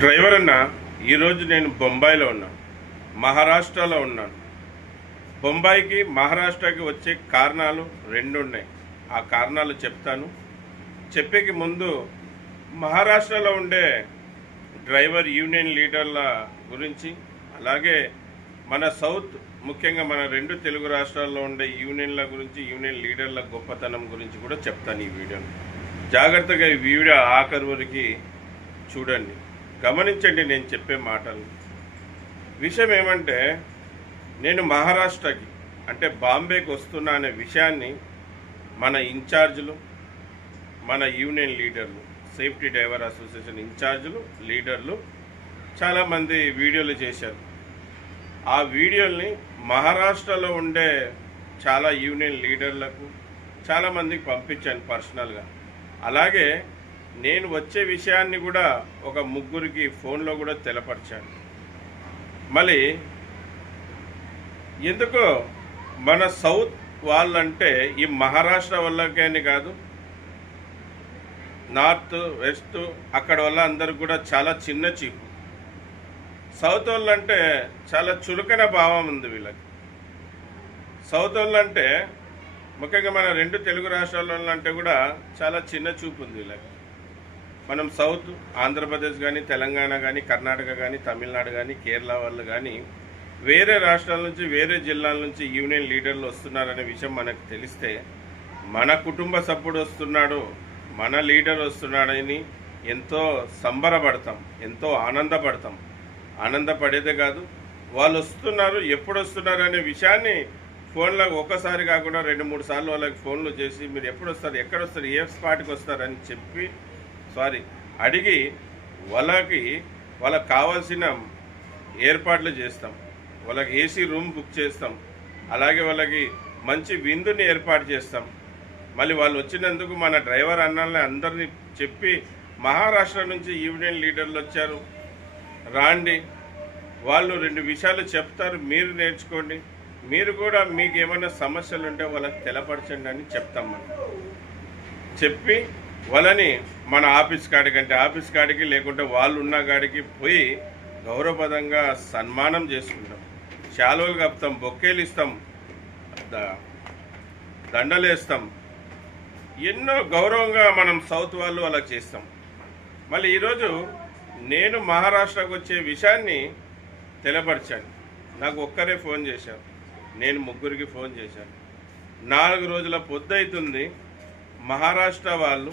Driver అన్న, ఈరోజు నేను బొంబాయిలో ఉన్నాను, మహారాష్ట్రలో ఉన్నాను. బొంబాయికి మహారాష్ట్రకి వచ్చే కారణాలు రెండు ఉన్నాయి. ఆ కారణాలు చెప్తాను. చెప్పేకి ముందు మహారాష్ట్రలో ఉండే డ్రైవర్ యూనియన్ లీడర్ల గురించి, అలాగే మన సౌత్, ముఖ్యంగా మన రెండు తెలుగు రాష్ట్రాల్లో ఉండే యూనియన్ల గురించి, యూనియన్ లీడర్ల గొప్పతనం గురించి కూడా చెప్తాను ఈ వీడియోని. జాగ్రత్తగా ఈ వీడియో ఆఖరి వరకు చూడండి, గమనించండి నేను చెప్పే మాటలు. విషయం ఏమంటే, నేను మహారాష్ట్రకి అంటే బాంబేకి వస్తున్నా అనే విషయాన్ని మన ఇన్ఛార్జీలు, మన యూనియన్ లీడర్లు, సేఫ్టీ డ్రైవర్ అసోసియేషన్ ఇన్ఛార్జీలు, లీడర్లు చాలామంది వీడియోలు చేశారు. ఆ వీడియోల్ని మహారాష్ట్రలో ఉండే చాలా యూనియన్ లీడర్లకు చాలామందికి పంపించాను పర్సనల్గా. అలాగే నేను వచ్చే విషయాన్ని కూడా ఒక ముగ్గురికి ఫోన్లో కూడా తెలపరిచాను. మళ్ళీ ఎందుకో మన సౌత్ వాళ్ళంటే ఈ మహారాష్ట్ర వాళ్ళకని కాదు, నార్త్ వెస్ట్ అక్కడ వల్ల అందరికి కూడా చాలా చిన్న చూపు. సౌత్ వాళ్ళంటే చాలా చులకన భావం ఉంది వీళ్ళకి. సౌత్ వాళ్ళంటే ముఖ్యంగా మన రెండు తెలుగు రాష్ట్రాల అంటే కూడా చాలా చిన్న చూపు ఉంది వీళ్ళకి. మనం సౌత్ ఆంధ్రప్రదేశ్ కానీ, తెలంగాణ కానీ, కర్ణాటక కానీ, తమిళనాడు కానీ, కేరళ వాళ్ళు కానీ, వేరే రాష్ట్రాల నుంచి, వేరే జిల్లాల నుంచి యూనియన్ లీడర్లు వస్తున్నారనే విషయం మనకు తెలిస్తే, మన కుటుంబ సభ్యుడు వస్తున్నాడు, మన లీడర్ వస్తున్నాడని ఎంతో సంబరపడతాం, ఎంతో ఆనందపడతాం. ఆనందపడేదే కాదు, వాళ్ళు వస్తున్నారు, ఎప్పుడు వస్తున్నారు అనే విషయాన్ని ఫోన్లో ఒకసారి కాకుండా 2-3 సార్లు వాళ్ళకి ఫోన్లు చేసి, మీరు ఎప్పుడు వస్తారు, ఎక్కడ వస్తారు, ఏ స్పాట్కి వస్తారని చెప్పి అడిగి వాళ్ళకి కావాల్సిన ఏర్పాట్లు చేస్తాం. వాళ్ళకి ఏసీ రూమ్ బుక్ చేస్తాం. అలాగే వాళ్ళకి మంచి విందుని ఏర్పాటు చేస్తాం. మళ్ళీ వాళ్ళు వచ్చినందుకు మన డ్రైవర్ అన్నల్ని అందరినీ చెప్పి, మహారాష్ట్ర నుంచి యూనియన్ లీడర్లు వచ్చారు, రాండి, వాళ్ళు 2 విషయాలు చెప్తారు, మీరు నేర్చుకోండి, మీరు కూడా మీకు ఏమైనా సమస్యలు ఉంటే వాళ్ళకి తెలపరచండి అని చెప్తాం. మనం చెప్పి వాళ్ళని మన ఆఫీస్ కాడికి లేకుంటే వాళ్ళు ఉన్న కాడికి పోయి గౌరవపదంగా సన్మానం చేసుకుంటాం. శాలువలు కప్పుతాం, బొక్కేలు ఇస్తాం, దండలేస్తాం. ఎన్నో గౌరవంగా మనం సౌత్ వాళ్ళు అలా చేస్తాం. మళ్ళీ ఈరోజు నేను మహారాష్ట్రకు వచ్చే విషయాన్ని తెలపరిచాను. నాకు ఒక్కరే ఫోన్ చేశారు, నేను ముగ్గురికి ఫోన్ చేశాను. 4 రోజుల పొద్దు మహారాష్ట్ర వాళ్ళు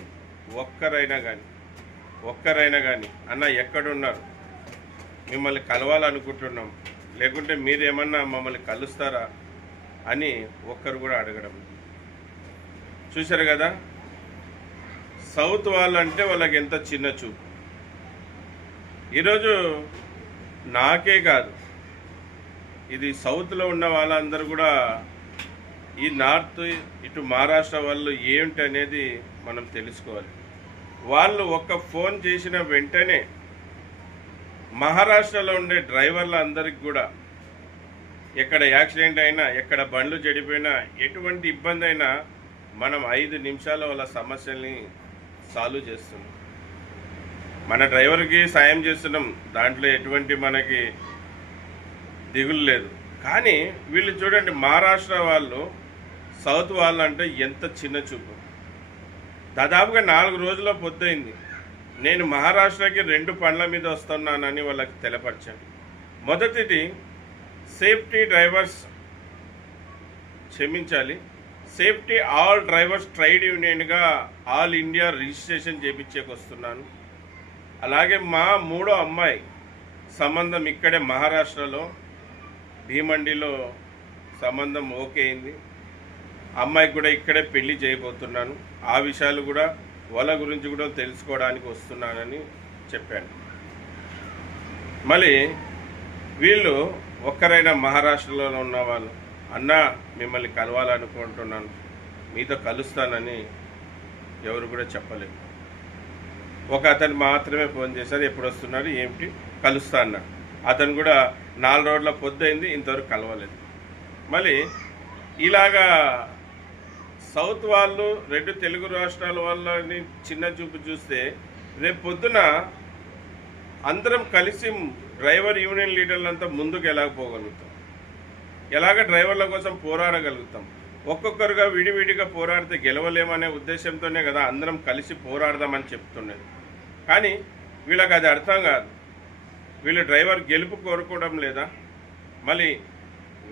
ఒక్కరైనా కానీ అన్న ఎక్కడున్నారు, మిమ్మల్ని కలవాలనుకుంటున్నాం, లేకుంటే మీరేమన్నా మమ్మల్ని కలుస్తారా అని ఒక్కరు కూడా అడగడం. చూశారు కదా, సౌత్ వాళ్ళంటే వాళ్ళకి ఎంత చిన్న చూపు. ఈరోజు నాకే కాదు, ఇది సౌత్లో ఉన్న వాళ్ళందరూ కూడా ఈ నార్త్ ఇటు మహారాష్ట్ర వాళ్ళు ఏంటి అనేది మనం తెలుసుకోవాలి. వాళ్ళు ఒక్క ఫోన్ చేసిన వెంటనే మహారాష్ట్రలో ఉండే డ్రైవర్ల అందరికి కూడా ఎక్కడ యాక్సిడెంట్ అయినా, ఎక్కడ బండ్లు చెడిపోయినా, ఎటువంటి ఇబ్బంది అయినా మనం 5 నిమిషాల వాళ్ళ సమస్యల్ని సాల్వ్ చేస్తున్నాం. మన డ్రైవర్కి సాయం చేస్తున్నాం, దాంట్లో ఎటువంటి మనకి దిగులు లేదు. కానీ వీళ్ళు చూడండి, మహారాష్ట్ర వాళ్ళు సౌత్ వాళ్ళు అంటే ఎంత చిన్న చూపు. దాదాపుగా 4 రోజుల పొద్దు నేను మహారాష్ట్రకి 2 పనుల మీద వస్తున్నానని వాళ్ళకి తెలపరిచాను. మొదటిది, safety drivers safety all drivers trade యూనియన్గా ఆల్ ఇండియా రిజిస్ట్రేషన్ చేయించేకి వస్తున్నాను. అలాగే మా 3వ అమ్మాయి సంబంధం ఇక్కడే మహారాష్ట్రలో భీమండిలో సంబంధం ఓకే అయింది. అమ్మాయికి కూడా ఇక్కడే పెళ్లి చేయబోతున్నాను. ఆ విషయాలు కూడా వాళ్ళ గురించి కూడా తెలుసుకోవడానికి వస్తున్నానని చెప్పాను. మళ్ళీ వీళ్ళు ఒక్కరైనా మహారాష్ట్రలో ఉన్న వాళ్ళు, అన్న మిమ్మల్ని కలవాలనుకుంటున్నాను, మీతో కలుస్తానని ఎవరు కూడా చెప్పలేదు. ఒక అతను మాత్రమే ఫోన్ చేశారు, ఎప్పుడు వస్తున్నారు, ఏమిటి, కలుస్తా అన్నాడు. అతను కూడా 4 రోజుల పొద్దు ఇంతవరకు కలవలేదు. మళ్ళీ ఇలాగా సౌత్ వాళ్ళు 2 తెలుగు రాష్ట్రాల వాళ్ళని చిన్న చూపు చూస్తే, రేపు పొద్దున అందరం కలిసి డ్రైవర్ యూనియన్ లీడర్లంతా ముందుకు ఎలాగ పోగలుగుతాం, ఎలాగ డ్రైవర్ల కోసం పోరాడగలుగుతాం. ఒక్కొక్కరుగా విడివిడిగా పోరాడితే గెలవలేమనే ఉద్దేశంతోనే కదా అందరం కలిసి పోరాడదామని చెప్తున్నది. కానీ వీళ్ళకి అది అర్థం కాదు. వీళ్ళు డ్రైవర్ గెలుపు కోరుకోవడం లేదా? మళ్ళీ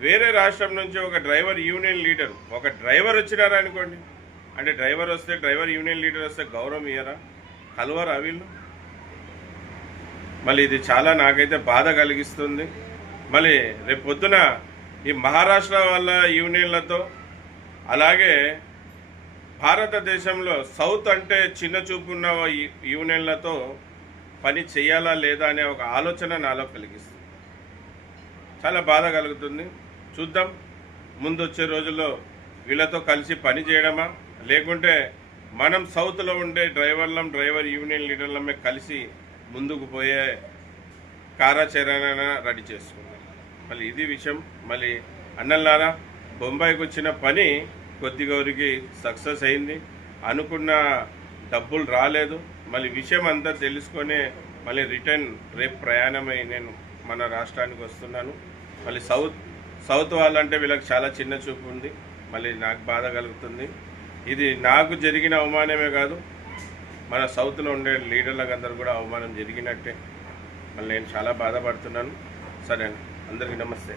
వేరే రాష్ట్రం నుంచి ఒక డ్రైవర్ యూనియన్ లీడర్, ఒక డ్రైవర్ వచ్చినారా అనుకోండి, అంటే డ్రైవర్ వస్తే, డ్రైవర్ యూనియన్ లీడర్ వస్తే గౌరవం ఇయ్యరా? కలవరా వీళ్ళు? మళ్ళీ ఇది చాలా నాకైతే బాధ కలిగిస్తుంది. మళ్ళీ రేపు పొద్దున ఈ మహారాష్ట్ర వాళ్ళ యూనియన్లతో, అలాగే భారతదేశంలో సౌత్ అంటే చిన్న చూపున్న యూనియన్లతో పని చేయాలా లేదా అనే ఒక ఆలోచన నాలో కలిగిస్తుంది. చాలా బాధ కలుగుతుంది. చూద్దాం ముందు వచ్చే రోజుల్లో వీళ్ళతో కలిసి పని చేయడమా, లేకుంటే మనం సౌత్లో ఉండే డ్రైవర్ యూనియన్ లీడర్లమే కలిసి ముందుకు పోయే కార్యాచరణ రెడీ చేసుకుందాం. మళ్ళీ ఇది విషయం. మళ్ళీ అన్నల్లారా, బొంబాయికి వచ్చిన పని కొద్దిగా వరకు సక్సెస్ అయింది. అనుకున్న డబ్బులు రాలేదు. మళ్ళీ విషయం అంతా తెలుసుకొని మళ్ళీ రిటర్న్ రేపు ప్రయాణమై నేను మన రాష్ట్రానికి వస్తున్నాను. మళ్ళీ సౌత్ వాళ్ళంటే వీళ్ళకి చాలా చిన్న చూపు ఉంది. మళ్ళీ నాకు బాధ కలుగుతుంది. ఇది నాకు జరిగిన అవమానమే కాదు, మన సౌత్లో ఉండే లీడర్లకు అందరూ కూడా అవమానం జరిగినట్టే. మళ్ళీ నేను చాలా బాధపడుతున్నాను. సరే, అందరికీ నమస్తే.